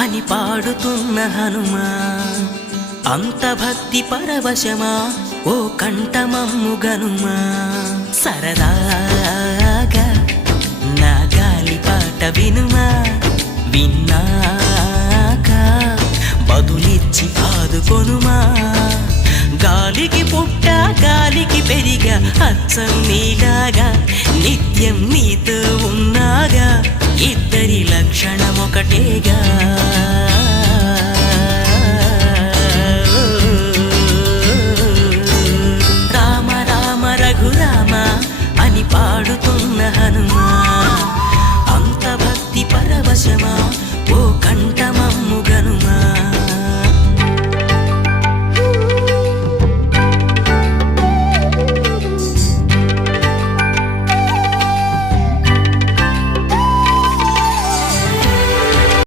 అని పాడుతున్న హనుమా, అంత భక్తి పరవశమా ఓ కంఠమమ్ము గనుమా. సరదాగా నా గాలి పాట వినుమా, విన్నాక బదులిచ్చి ఆదుకొనుమా. గాలికి పుట్ట గాలికి పెరిగా అచ్చం నీలాగా, నిత్యం నీతో ఉన్నాగా, ఇద్దరి లక్షణమొకటేగా. రామ రామ రఘురామ అని పాడుతున్న హనుమా, అంత భక్తి పరవశమా ఓ కంఠమమ్ము గనుమా.